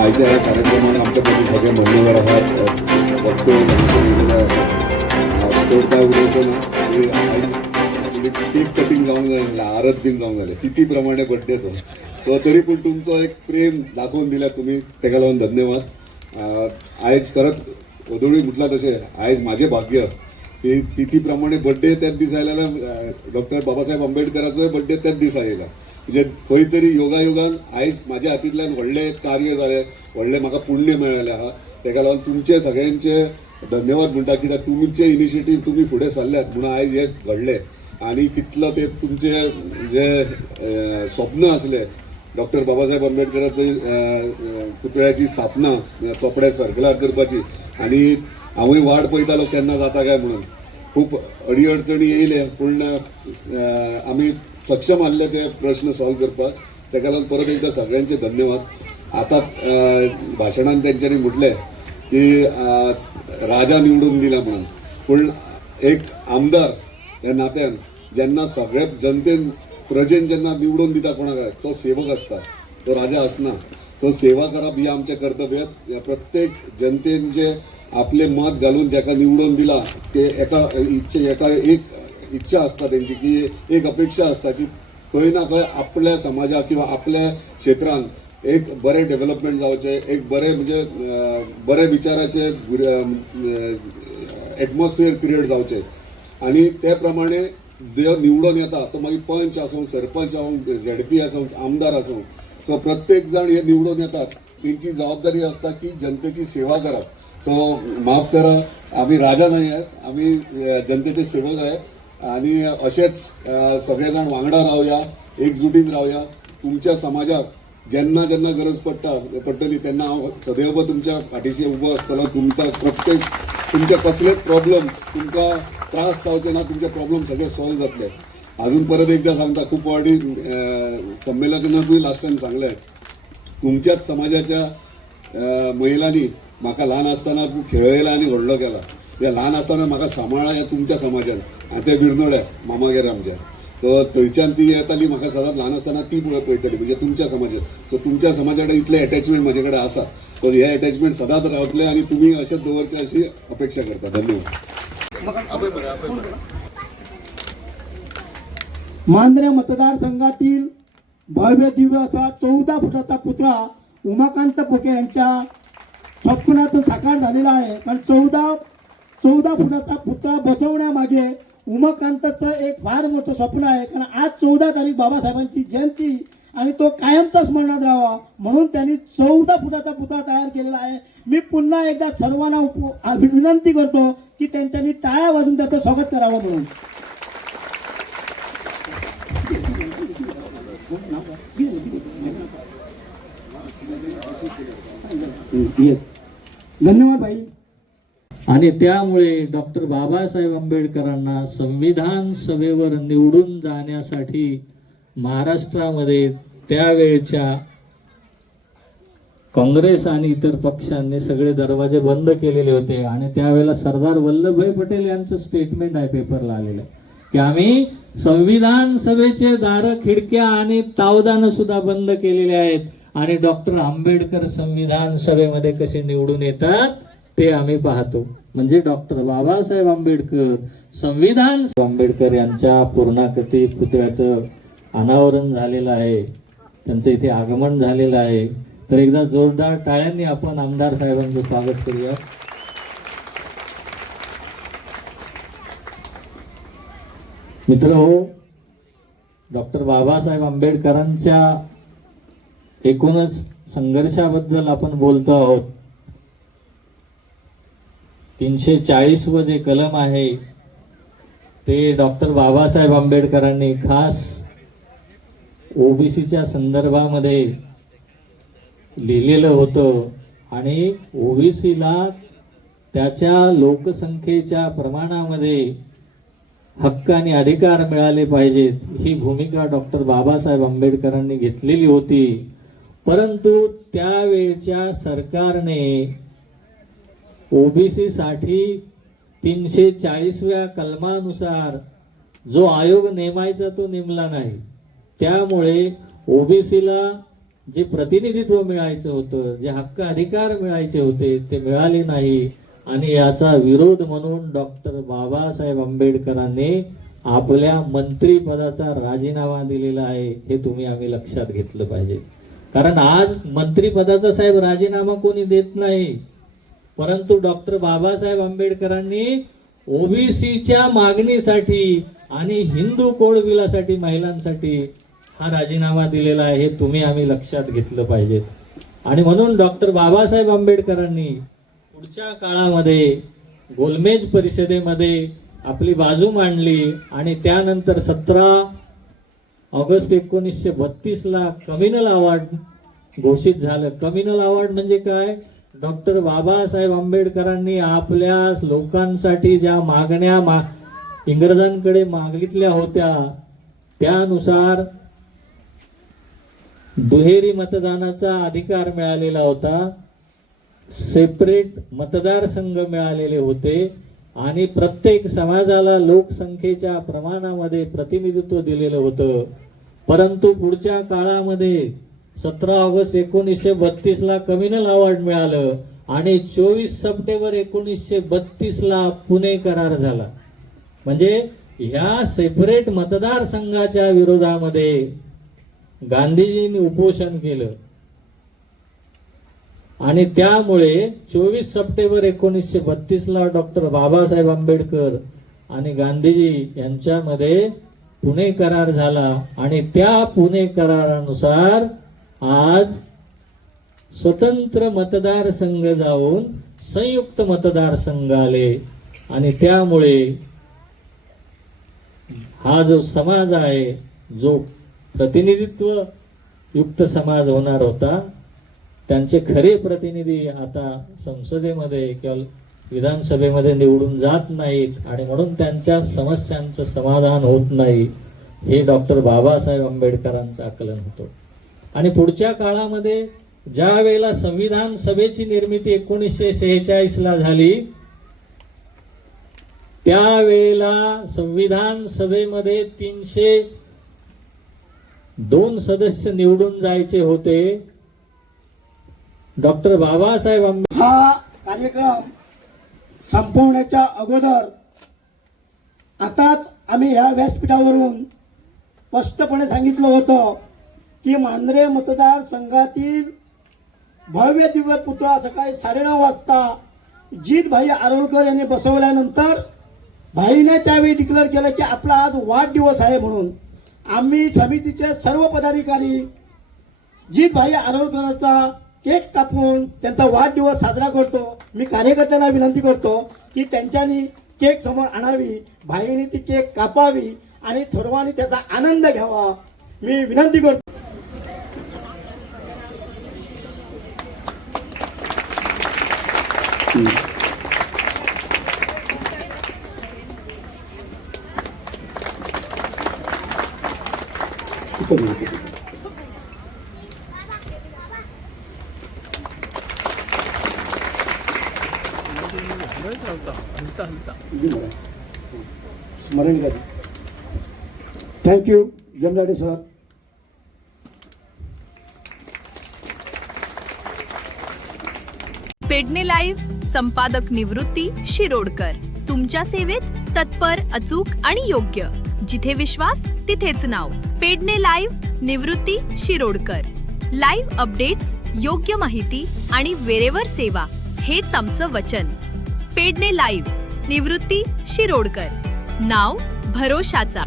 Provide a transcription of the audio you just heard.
आजच्या या कार्यक्रमात आमच्यापैकी सगळे मान्यवर आहात बघतो चड काय उलयचो ना ॲक्च्युली केक कटिंग जावंक जाय आरत बीन जावंक जालें तिथी प्रमाणे बड्डेचो सो तरी पूण तुमचो एक प्रेम दाखोवन दिला तुम्ही तेका लागून धन्यवाद. आयज खरंच वदोळी म्हटला तशें आयज म्हाजें भाग्य की तिथी प्रमाणे बड्डे त्याच दिसा आयला डॉक्टर बाबासाहेब आंबेडकराचोय बड्डे त्याच दिसा आयला म्हणजे खंय तरी योगायोगान आयज म्हाज्या हातींतल्यान व्हडलें कार्य जालें व्हडलें म्हाका पुण्य मेळ्ळें आहा तेका लागून तुमचे सगळ्यांचे धन्यवाद म्हणटा कित्याक तुमचे इनिशिएटीव तुम्ही फुडें सरल्यात म्हणून आयज हे घडलें आणि कितलो ते तुमचे जे स्वप्न आसले डॉक्टर बाबासाहेब आंबेडकराचे पुतळ्याची स्थापना चोपड्या सर्कलार करपाची आणि हांवूय वाट पळयतालो केन्ना जाता काय म्हणून खूप अडीअडचणी येयले पूण आमी सक्षम आसले ते प्रश्न सॉल्व करपाक तेका लागून परत एकदा सगळ्यांचे धन्यवाद. आता भाशणान तेंच्यांनी म्हटलें की राजा निवडून दिला म्हणून पूण एक आमदार ह्या नात्यान जेन्ना सगळे जनतेन प्रजेन जेन्ना निवडून दिता कोणाक तो सेवक आसता तो राजा आसना. तो सेवा करप ही आमचें कर्तव्य. प्रत्येक जनतेन जे आपले मत घालून जेका निवडून दिला ते एका एक इच्छा असता त्यांची की एक अपेक्षा असता की खंय ना खंय आपल्या समाजाक किंवा आपल्या क्षेत्रांत एक बरें डेव्हलपमेंट जावचें एक बरें म्हणजे बरे विचाराचे एटमॉस्फियर क्रिएट जावचें आणि त्या प्रमाणे जे निवडून येता तो मागीर पंच आसूं सरपंच आसूं झेडपी आसूं आमदार आसूं तो प्रत्येक जण हे निवडून येतात तेंची जबाबदारी आसता की जनतेची सेवा करप. सो माफ करा आम्ही राजा नाही आहेत आम्ही जनतेचे सेवक आहेत आणि असेच सगळे जण वांगडा रावया एकजुटीन रावया. तुमच्या समाजात जेन्ना जेन्ना गरज पडटली तेन्ना हांव सदैव तुमच्या फाटीशी उबो आसतलो. तुमकां प्रत्येक तुमचे कसलेच प्रॉब्लेम तुमकां त्रास जावचे ना तुमचे प्रॉब्लेम सगळे सॉल्व जातले. अजून परत एकदा सांगता खूप वाडी संमेलनातूय लास्ट टाइम सांगले तुमच्याच समाजाच्या महिलांनी म्हाका ल्हान आसतना खूब खेळयला आनी व्हडलो केला. ते ल्हान आसतना म्हाका सांबाळ्ळा हे तुमच्या समाजान आनी ते बिरनोडे मामागेर आमच्या सो थंयच्यान ती येताली म्हाका सदांच ल्हान आसतना ती पळयताली म्हणजे तुमच्या समाजान. सो तुमच्या समाजा कडेन इतले अटॅचमेंट म्हाजे कडेन आसा सो हे अटॅचमेंट सदांच रावतले आनी तुमी अशेंच दवरचे अशी अपेक्षा करता. धन्यवाद. मांद्रे मतदारसंघातील भव्य दिव्य असा 14 फुटाचा पुतळा उमाकांत पोके यांच्या स्वप्नातून साकार झालेला आहे. कारण 14 फुटाचा पुतळा बसवण्यामागे उमाकांतचं एक फार मोठं स्वप्न आहे. कारण आज 14 तारीख बाबासाहेबांची जयंती आणि तो कायमचा स्मरणात राहावा म्हणून त्यांनी 14 फुटाचा पुतळा तयार केलेला आहे. मी पुन्हा एकदा सर्वांना विनंती करतो की त्यांच्यानी टाळ्या वाजून त्याचं स्वागत करावं म्हणून. येस धन्यवाद भाई. आणि त्यामुळे डॉक्टर बाबासाहेब आंबेडकरांना संविधान सभेवर निवडून जाण्यासाठी महाराष्ट्रामध्ये त्यावेळच्या काँग्रेस आणि इतर पक्षांनी सगळे दरवाजे बंद केलेले होते. आणि त्यावेळेला सरदार वल्लभभाई पटेल यांचं स्टेटमेंट आहे पेपरला आलेलं की आम्ही संविधान सभेचे दार खिडक्या आणि तावदानं सुद्धा बंद केलेले आहेत आणि डॉक्टर आंबेडकर संविधान सभेमध्ये कसे निवडून येतात ते आम्ही पाहतो. म्हणजे डॉक्टर बाबासाहेब आंबेडकर संविधान आंबेडकर यांच्या पूर्णाकृती पुतळ्याचं अनावरण झालेलं आहे. त्यांचं इथे आगमन झालेलं आहे. तर एकदा जोरदार टाळ्यांनी आपण आमदार साहेबांचं स्वागत करूया. मित्रहो, डॉक्टर बाबासाहेब आंबेडकरांच्या एकूणच संघर्षाबद्दल आपण बोलतो आहोत. 340 व जे कलम आहे ते डॉक्टर बाबासाहेब आंबेडकरांनी खास ओबीसीच्या संदर्भामध्ये लिहिलेलं होतं. आणि ओबीसीला त्याच्या लोकसंख्येच्या प्रमाणामध्ये हक्क आणि अधिकार मिळाले पाहिजेत ही भूमिका डॉक्टर बाबासाहेब आंबेडकरांनी घेतलेली होती. परंतु त्यावेळच्या सरकारने ओबीसी साठी 340व्या कलमानुसार जो आयोग नेमायचा तो नेमला नाही. त्यामुळे ओबीसीला जे प्रतिनिधित्व मिळायचं होतं, जे हक्क अधिकार मिळायचे होते ते मिळाले नाही. आणि याचा विरोध म्हणून डॉक्टर बाबासाहेब आंबेडकरांनी आपल्या मंत्रीपदाचा राजीनामा दिलेला आहे. हे तुम्ही आम्ही लक्षात घेतलं पाहिजे. कारण आज मंत्रीपदाचा साहेब राजीनामा कोणी देत नाही, परंतु डॉक्टर बाबासाहेब आंबेडकरांनी ओबीसीच्या मागणीसाठी आणि हिंदू कोड बिलासाठी महिलांसाठी हा राजीनामा दिलेला आहे. हे तुम्ही आम्ही लक्षात घेतलं पाहिजे. आणि म्हणून डॉक्टर बाबासाहेब आंबेडकरांनी पुढच्या काळामध्ये गोलमेज परिषदेमध्ये आपली बाजू मांडली आणि त्यानंतर 17 ऑगस्ट 1932ला कम्युनल अवॉर्ड घोषित झालं. कम्युनल अवॉर्ड म्हणजे काय? डॉक्टर बाबासाहेब आंबेडकरांनी आपल्या लोकांसाठी ज्या मागण्या इंग्रजांकडे मागितल्या होत्या त्यानुसार दुहेरी मतदानाचा अधिकार मिळालेला होता, सेपरेट मतदारसंघ मिळालेले होते आणि प्रत्येक समाजाला लोकसंख्येच्या प्रमाणामध्ये प्रतिनिधित्व दिलेलं होतं. परंतु पुढच्या काळामध्ये 17 ऑगस्ट 1932ला कम्युनल अवॉर्ड मिळालं आणि 24 सप्टेंबर 1932ला पुणे करार झाला. म्हणजे ह्या सेपरेट मतदारसंघाच्या विरोधामध्ये गांधीजींनी उपोषण केलं आणि त्यामुळे 24 सप्टेंबर 1932ला डॉक्टर बाबासाहेब आंबेडकर आणि गांधीजी यांच्यामध्ये पुणे करार झाला आणि त्या पुणे करारानुसार आज स्वतंत्र मतदारसंघ जाऊन संयुक्त मतदारसंघ आले. आणि त्यामुळे हा जो समाज आहे, जो प्रतिनिधित्व युक्त समाज होणार होता, त्यांचे खरे प्रतिनिधी आता संसदेमध्ये किंवा विधानसभेमध्ये निवडून जात नाहीत आणि म्हणून त्यांच्या समस्यांचं समाधान होत नाही. हे डॉक्टर बाबासाहेब आंबेडकरांचं आकलन होतं. आणि पुढच्या काळामध्ये ज्या वेळेला संविधान सभेची निर्मिती 1946ला झाली, त्यावेळेला संविधान सभेमध्ये 302 सदस्य निवडून जायचे होते. डॉक्टर बाबासाहेब आंबेडकर हा कार्यक्रम संपवण्याच्या अगोदर आताच आम्ही ह्या व्यासपीठावरून स्पष्टपणे सांगितलं होतं की मांजरे मतदारसंघातील भव्य दिव्य पुतळा सकाळी 9:30 वाजता जितभाई आरोलकर यांनी बसवल्यानंतर भाईने त्यावेळी डिक्लेअर केलं की आपला आज वाढदिवस आहे. म्हणून आम्ही समितीचे सर्व पदाधिकारी जितभाई आरोलकरांचा केक कापून त्यांचा वाढदिवस साजरा करतो. मी कार्यकर्त्यांना विनंती करतो की त्यांच्यानी केक समोर आणावी, भाईने ती केक कापावी आणि थोडवानी त्याचा आनंद घ्यावा, मी विनंती करतो. स्मरण करा. Thank you Jamdade sir. Pedne live संपादक निवृत्ती शिरोडकर तुमच्या सेवेत तत्पर, अचूक आणि योग्य. जिथे विश्वास तिथेच नाव. पेडणे लाईव्ह निवृत्ती शिरोडकर. लाईव्ह अपडेट्स, योग्य माहिती आणि वेरेवर सेवा हेच आमचं वचन. पेडणे लाईव्ह निवृत्ती शिरोडकर. नाव भरोशाचा.